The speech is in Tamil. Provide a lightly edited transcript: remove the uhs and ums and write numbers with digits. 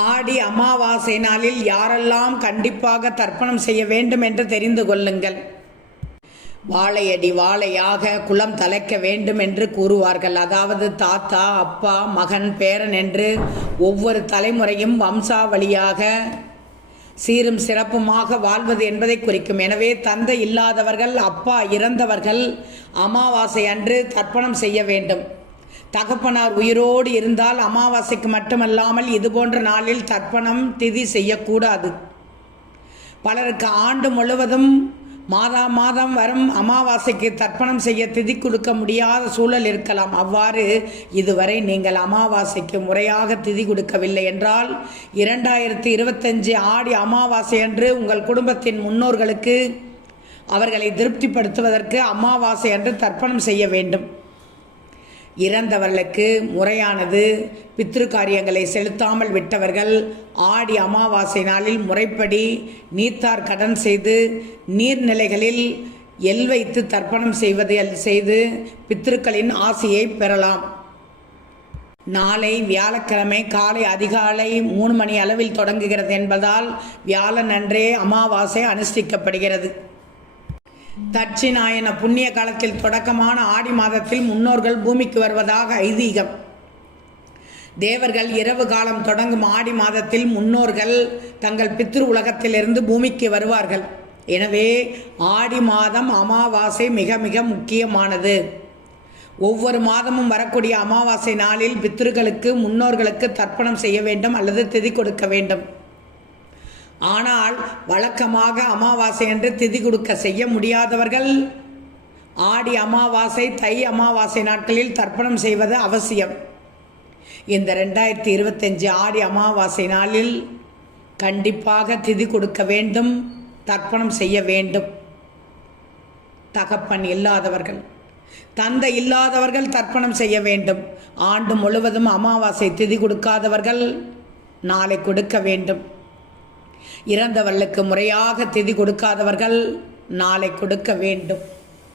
ஆடி அமாவாசை நாளில் யாரெல்லாம் கண்டிப்பாக தர்ப்பணம் செய்ய வேண்டும் என்று தெரிந்து கொள்ளுங்கள். வாழையடி வாழையாக குலம் தலைக்க வேண்டும் என்று கூறுவார்கள். அதாவது தாத்தா, அப்பா, மகன், பேரன் என்று ஒவ்வொரு தலைமுறையும் வம்சாவளியாக சீரும் சிறப்புமாக வாழ்வது என்பதை குறிக்கும். எனவே தந்தை இல்லாதவர்கள், அப்பா இறந்தவர்கள் அமாவாசை அன்று தர்ப்பணம் செய்ய வேண்டும். தகப்பனார் உயிரோடு இருந்தால் அமாவாசைக்கு மட்டுமல்லாமல் இதுபோன்ற நாளில் தர்ப்பணம் திதி செய்யக்கூடாது. பலருக்கு ஆண்டு முழுவதும் மாதம் வரும் அமாவாசைக்கு தர்ப்பணம் செய்ய திதி கொடுக்க முடியாத சூழல் இருக்கலாம். அவ்வாறு இதுவரை நீங்கள் அமாவாசைக்கு முறையாக திதி கொடுக்கவில்லை என்றால் 2025 ஆடி அமாவாசை அன்று உங்கள் குடும்பத்தின் முன்னோர்களுக்கு அவர்களை திருப்திப்படுத்துவதற்கு அமாவாசை அன்று தர்ப்பணம் செய்ய வேண்டும். இறந்தவர்களுக்கு முறையானது பித்ரு காரியங்களை செலுத்தாமல் விட்டவர்கள் ஆடி அமாவாசை நாளில் முறைப்படி நீத்தார் கடன் செய்து நீர்நிலைகளில் எல் வைத்து தர்ப்பணம் செய்து பித்ருக்களின் ஆசியை பெறலாம். நாளை வியாழக்கிழமை காலை அதிகாலை 3 மணி அளவில் தொடங்குகிறது என்பதால் வியாழன் அன்றே அமாவாசை அனுஷ்டிக்கப்படுகிறது. தட்சிணாயன புண்ணிய காலத்தில் தொடக்கமான ஆடி மாதத்தில் முன்னோர்கள் பூமிக்கு வருவதாக ஐதீகம். தேவர்கள் இரவு காலம் தொடங்கும் ஆடி மாதத்தில் முன்னோர்கள் தங்கள் பித்ரு உலகத்திலிருந்து பூமிக்கு வருவார்கள். எனவே ஆடி மாதம் அமாவாசை மிக மிக முக்கியமானது. ஒவ்வொரு மாதமும் வரக்கூடிய அமாவாசை நாளில் பித்ருக்களுக்கு முன்னோர்களுக்கு தர்ப்பணம் செய்ய வேண்டும் அல்லது திதி கொடுக்க வேண்டும். ஆனால் வழக்கமாக அமாவாசை என்று திதி கொடுக்க செய்ய முடியாதவர்கள் ஆடி அமாவாசை, தை அமாவாசை நாட்களில் தர்ப்பணம் செய்வது அவசியம். இந்த 2025 ஆடி அமாவாசை நாளில் கண்டிப்பாக திதி கொடுக்க வேண்டும், தர்ப்பணம் செய்ய வேண்டும். தகப்பன் இல்லாதவர்கள், தந்தை இல்லாதவர்கள் தர்ப்பணம் செய்ய வேண்டும். ஆண்டு முழுவதும் அமாவாசை திதி கொடுக்காதவர்கள் நாளை கொடுக்க வேண்டும். இறந்தவர்களுக்கு முறையாக திதி கொடுக்காதவர்கள் நாளை கொடுக்க வேண்டும்.